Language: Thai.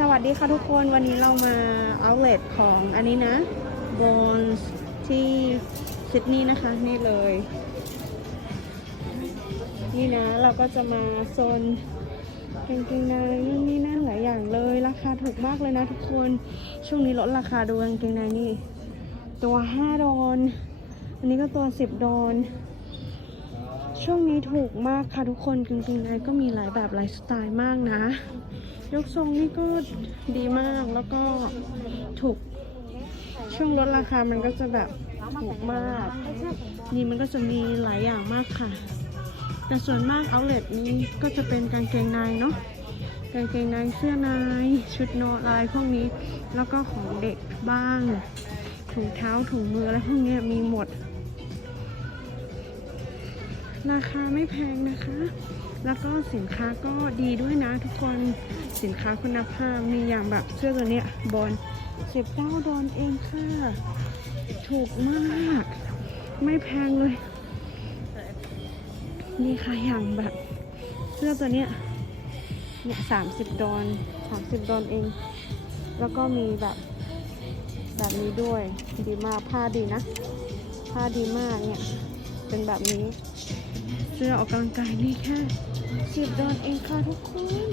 สวัสดีค่ะทุกคนวันนี้เรามาเอาเล t ของอันนี้นะบอนที่ซิดนีย์นะคะ นี่เลย นี่นะเราก็จะมาโซนกางเกงในนู่นนี่นั่นหลายอย่างเลยราคาถูกมากเลยนะทุกคนช่วงนี้ลดราคาดูกางเกงในนี่ ตัว5ดอลอันนี้ก็ตัว10ดอล ช่วงนี้ถูกมากค่ะทุกคนกางเกงในก็มีหลายแบบหลายสไตล์มากนะ ยกทรงนี่ก็ดีมากแล้วก็ถูกช่วงลดราคามันก็จะแบบถูกมาก นี่มันก็จะมีหลายอย่างมากค่ะ แต่ส่วนมากเอาเล t นี้ก็จะเป็นกางเกงในเนาะกางเกงในเสื้อในชุดนอนอะไรพวกนี้ แล้วก็ของเด็กบ้างถุงเท้าถุงมืออะไรพวกนี้มีหมด ราคาไม่แพงนะคะ แล้วก็สินค้าก็ดีด้วยนะทุกคนสินค้าคุณภาพมีอย่างแบบเสื้อตัวเนี้ยบอลสิบเก้าดอลเองค่ะถูกมาก ไม่แพงเลยนี่ค่ะอย่างแบบเสื้อตัวเนี้ยเนี่ยสามสิบดอลสามสิบดอลเอง แล้วก็มีแบบแบบนี้ด้วย ดีมากผ้าดีนะ ผ้าดีมากเนี่ย เป็นแบบนี้ เสื้อออกกำลังกายนี่แค่สิบดอลเองค่ะทุกคน